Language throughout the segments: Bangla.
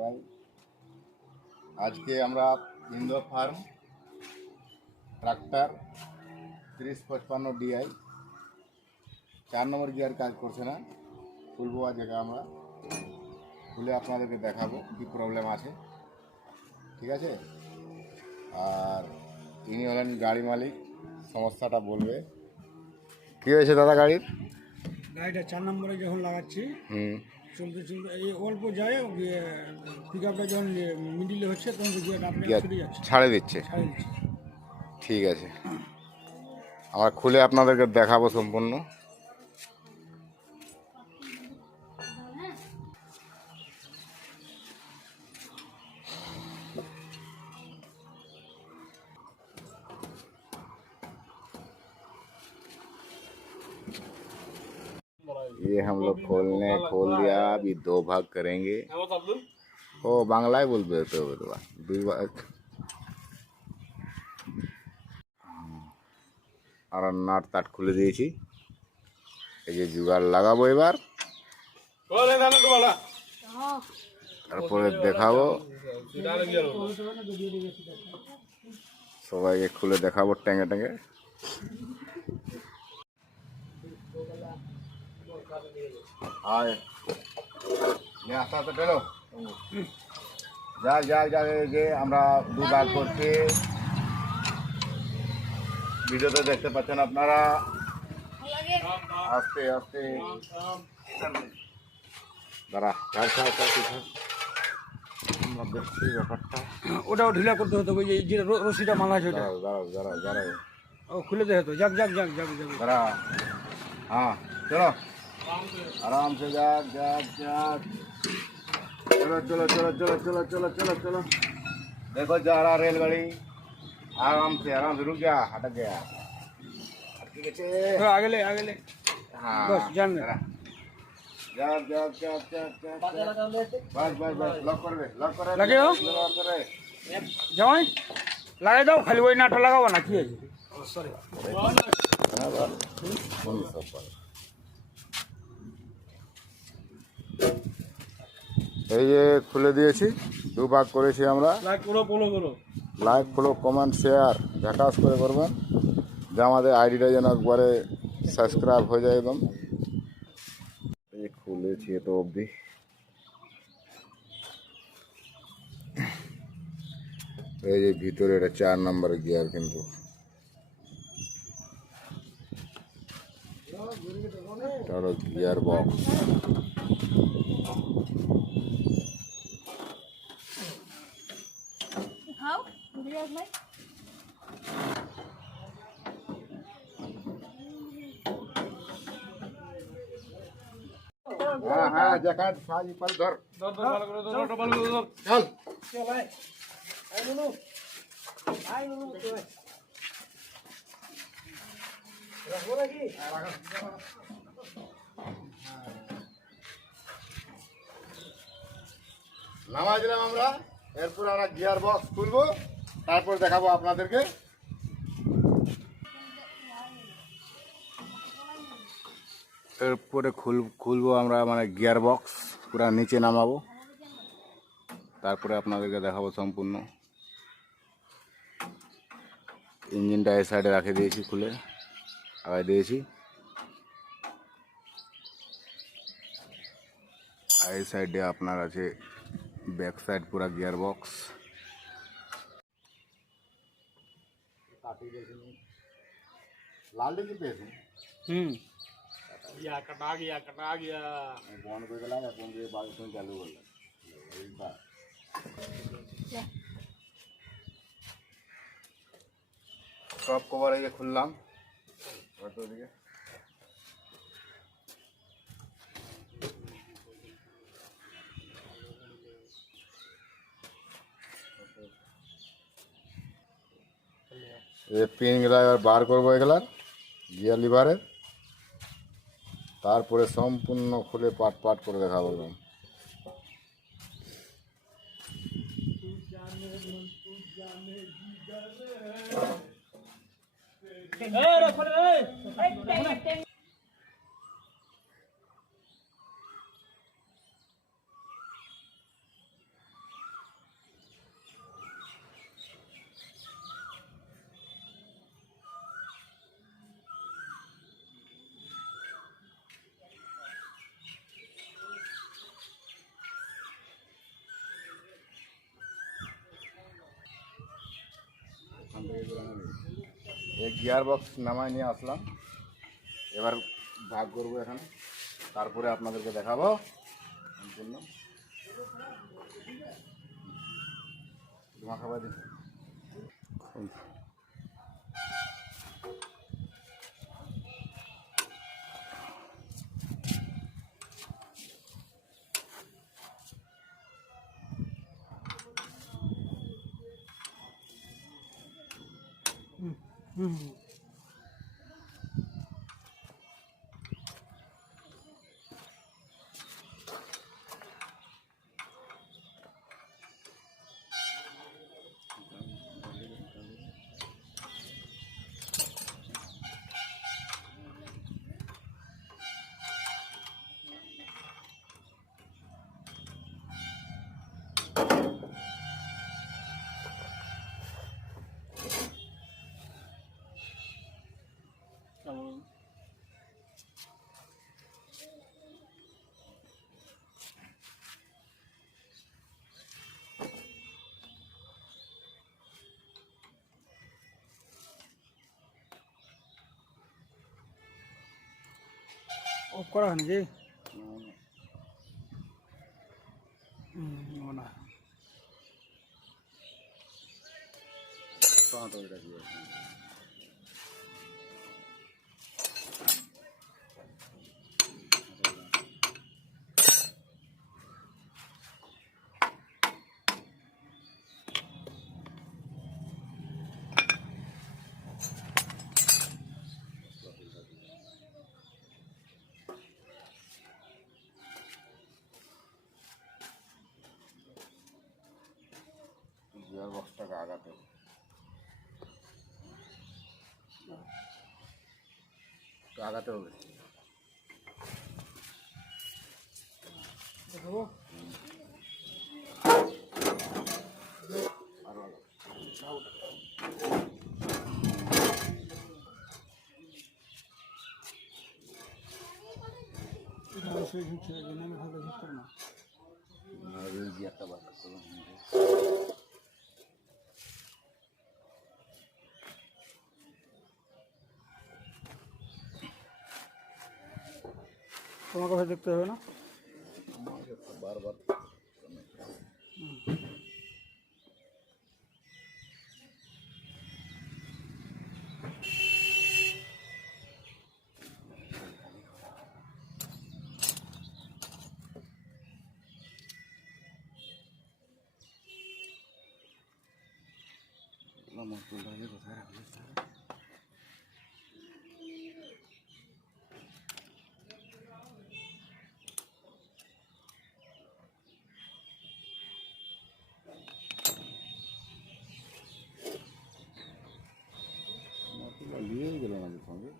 সবাই। আজকে আমরা ইন্দো ফার্ম ট্রাক্টর 3055 DI 4 নম্বর গিয়ার কাজ করছে না, খুলবো আজকে আমরা। খুলে আপনাদেরকে দেখাবো কী প্রবলেম আছে, ঠিক আছে? আর ইনি হলেন গাড়ি মালিক, সমস্যাটা বলবে। কী হয়েছে দাদা গাড়ির? গাড়িটা 4 নম্বরে যখন লাগাচ্ছি চলতে চলতে এই অল্প যায়, পিক আপটা যখন মিডিলে হচ্ছে তখন গিয়ারটা আপনি ছুটে যাচ্ছে, ছাড়ে দিচ্ছে। ছাড়ে দিচ্ছে। ঠিক আছে, আমরা খুলে আপনাদেরকে দেখাবো সম্পূর্ণ। ये हम लोग खोल दिया, अभी 2 भाग करेंगे। ও বাংলায় বলবে তো, দুই ভাগ। আর নাট তাট খুলে দিয়েছি, এই যে জুগাড় লাগাবো এবার, তারপরে দেখাবো সবাইকে, খুলে দেখাবো ট্যাঙ্গে ট্যাঙ্গে। আয় আস্তে আস্তে পেলো, যাক যাক যাক। এই যে আমরা 2 ভাগ করছি, ভিডিওতে দেখতে পাচ্ছেন আপনারা। আস্তে আস্তে দাঁড়া, আমরা দেখছি ব্যাপারটা। ওটাও ঢিলা করতে হতো, ওই যে রশিটা মালা আছে ওটা। দাঁড়াও দাঁড়াও দাঁড়াও, ও খুলে দেয় তো, যাক যাক যাক যাক যাক। দাঁড়া, হ্যাঁ চলো आराम से, जाग जाग जाग, चलो चलो चलो चलो चलो चलो चलो चलो। देखो जा रहा रेलगाड़ी, आराम से रुक गया, अटक गया। आगे ले आगे ले, हाँ बस जान ले। जाग जाग जाग जाग जाग, बस बस बस, लॉक कर दे, लॉक कर लगे हो लॉक कर दे। जाओ लागाই দাও, খালি ওই নাটটা লাগাবো না, কি আছে? সরি, এই যে খুলে দিয়েছি, 2 ভাগ করেছি আমরা। লাইক করো, ফলো করো, লাইক ফলো কমেন্ট শেয়ার ঝাকাস করে করবেন, যে আমাদের আইডিটা যেন একবারে সাবস্ক্রাইব হয়ে যায় একদম। এই খুলেছি তো অবধি, এই যে ভিতরে এটা 4 নম্বর গিয়ার, কিন্তু এটা gear box. How? Do you guys like? हाँ हाँ जकात साजी पर धर ধর ধর ভালো করে, ধর ভালো করে ধর। चल। চল ভাই, আই নুনু, আই নুনু তো রাখো নাকি? নামাই দিলাম আমরা, এরপর আমরা গিয়ার বক্স খুলবো, তারপর দেখাবো আপনাদেরকে। এরপরে খুলবো আমরা, মানে গিয়ার বক্স পুরো নিচে নামাবো, তারপরে আপনাদেরকে দেখাবো সম্পূর্ণ। ইঞ্জিনটা এই সাইডে রাখে দিয়েছি, খুলে আগায় দিয়েছি, আর এই সাইডে আপনার আছে ব্যাক সাইড পুরা গিয়ার বক্স। লাল ডিগ্রি পেয়েছি, या कटा गया বন্ধ করে দিলাম, এখন যে বাড়ির সঙ্গে চালু করলাম এইবার। টপ কভার এই যে খুললাম, ওদিকে এই পিনগুলা এবার বার করবো, এগুলার গিয়ার লিভারের, তারপরে সম্পূর্ণ খুলে পাট পাট করে দেখাবো একদম। এই গিয়ার বক্স নামায় নিয়ে আসলাম, এবার ভাগ করবো এখানে, তারপরে আপনাদেরকে দেখাবো সম্পূর্ণ। খাবার দিন অফ করা হয় নাকি? না গিয়ার বক্সটাকে আগাতে হবে। একটু আগাতে হবে। দেখাবো। আরো আগাতে। সেই ঝুঁকছে নামে ভালো ঝুঁকতে না। আর এই গিয়ারটা বার করতে হবে। তোমাকে ভাই দেখতে হবে না? বারবার কোথায় রাখলে নিয়েই গেল আমাদের সঙ্গে।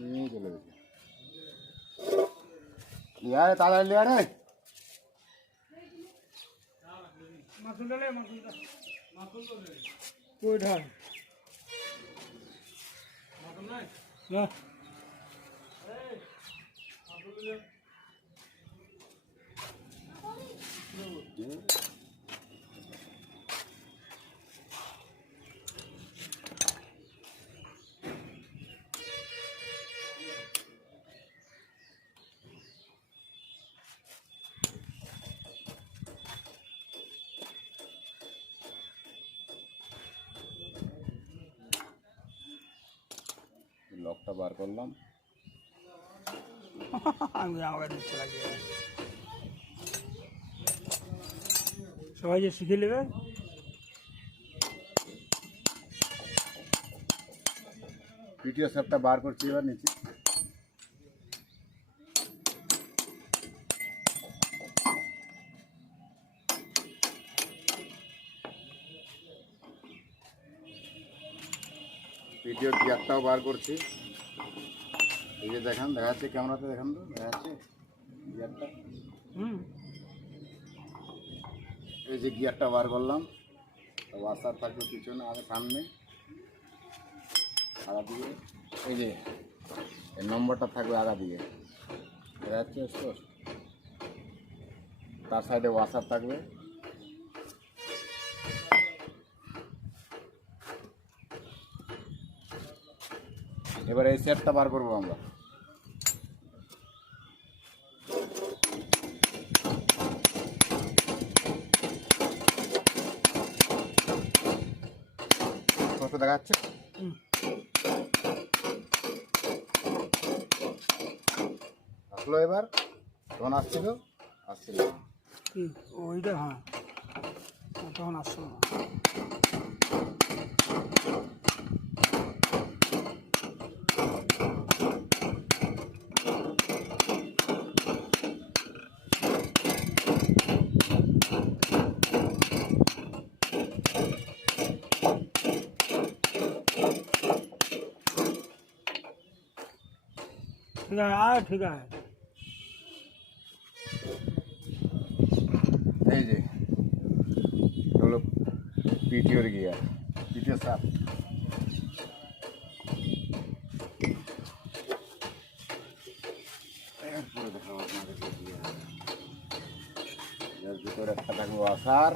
নিয়েই চলে গেছে। লিয়ারে তাড়াতাড়ি লিয়ারে। কই ঢাল না লকটা বার করলাম। আমি আমাকে দিচ্ছে লাগিয়ে সবাই যে শিখে নেবে। পিটিও সেটটা বার করছি এবার নিচে। পিটিও গিয়ারটাও বার করছি। এই যে দেখান, দেখা যাচ্ছে ক্যামেরাতে, দেখান তো, দেখা যাচ্ছে গিয়ারটা। এই যে গিয়ারটা বার করলাম, ওয়াশার থাকবে পিছনে, আগে সামনে আগা দিয়ে। এই যে এর নম্বরটা থাকবে আগা দিয়ে, দেখা যাচ্ছে স্পষ্ট। তার সাইডে ওয়াশার থাকবে। এবার এই সেটটা বার করবো আমরা। কত দেখাচ্ছে? আসলো এবার, তখন আসছিল আসছিল না। ওইটা হ্যাঁ, তখন আসছিল না। ठीक है आए, ठीक है। এই যে হলো পিটিওর গিয়ার, পিটিও সাপ। এরপরে দেখাবো আপনাদেরকে গিয়ার। এর ভিতরে একটা থাকবে ওয়াশার,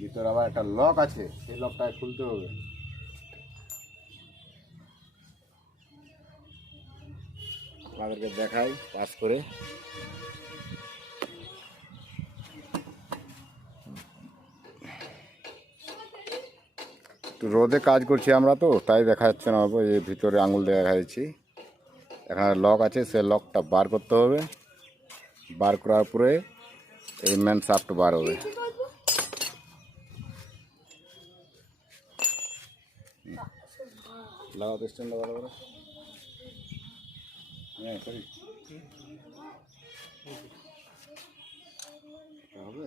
ভিতরে আবার একটা লক আছে, সেই লকটাকে খুলতে হবে। আপনাদেরকে দেখাই পাস করে। একটু রোদে কাজ করছি আমরা, তো তাই দেখা যাচ্ছে না। এই ভিতরে আঙুল দিয়ে দেখাচ্ছি, এখানে লক আছে, সে লকটা বার করতে হবে। বার করার পরে এই মেন শাফট বার হবে। লাগাও তো স্ট্যান্ডটা ভালো করে। হ্যাঁ সরি, হবে।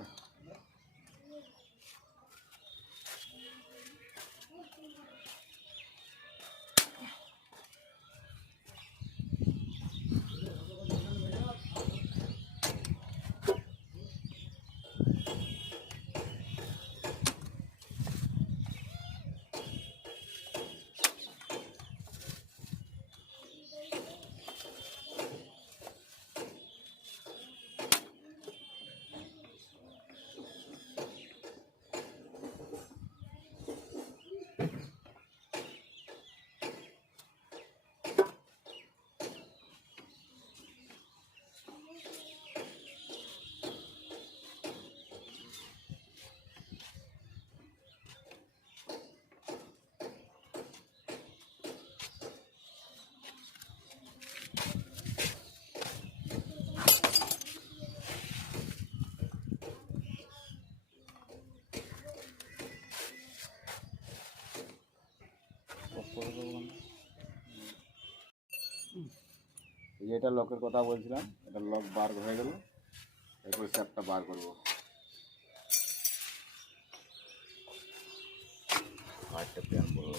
এই যে এটা লকের কথা বলছিলাম, এটা লক বার হয়ে গেল। এরপর স্যাপটা বার করবো। আরেকটা প্যান বলবো।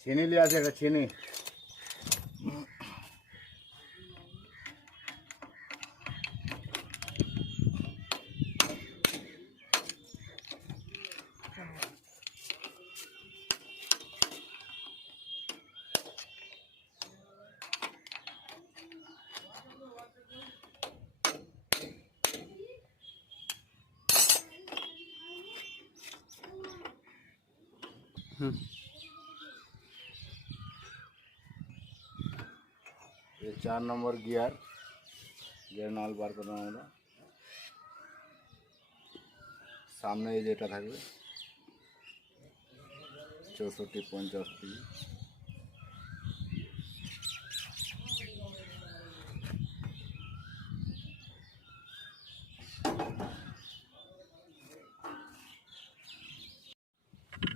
ছিনি লিয়ে আছে, একটা ছিনি। ये 4 নম্বর গিয়ার, গিয়ার নল বার করলাম আমরা। সামনে এই যেটা থাকবে 64 85।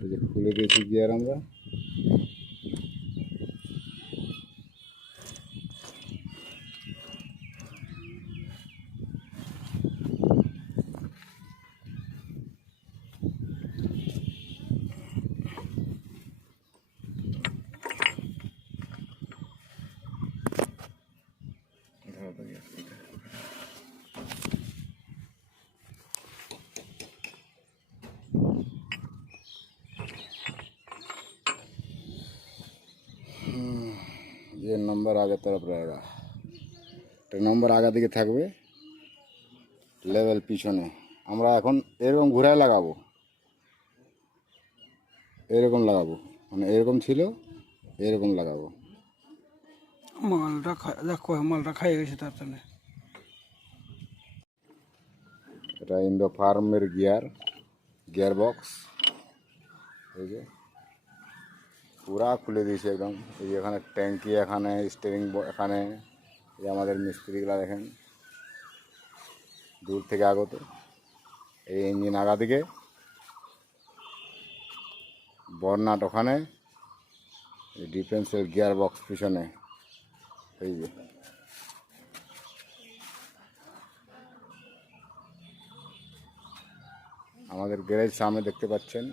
এই যে খুলে দিয়েছি গিয়ার আমরা। ये नंबर आगे तरफ रहेगा, এটা নম্বর আগা দিকে থাকবে, লেভেল পিছনে। আমরা এখন এরকম ঘুরায় লাগাবো, এরকম লাগাবো, মানে এরকম ছিল, এরকম লাগাবো। মালটা দেখো মালটা খাই গেছে তার জন্য। এটা ইন্ডো ফার্মের গিয়ার বক্স, এই যে পুরা খুলে দিয়েছে একদম। এই যে এখানে ট্যাঙ্কি, এখানে স্টিয়ারিং, এখানে এই আমাদের মিস্ত্রিগুলা দেখেন দূর থেকে আগত। এই ইঞ্জিন আগা দিকে, বর্নাট ওখানে, এই ডিফেন্সের গিয়ার বক্স পিছনে। এই যে আমাদের গ্যারেজ সামনে দেখতে পাচ্ছেন।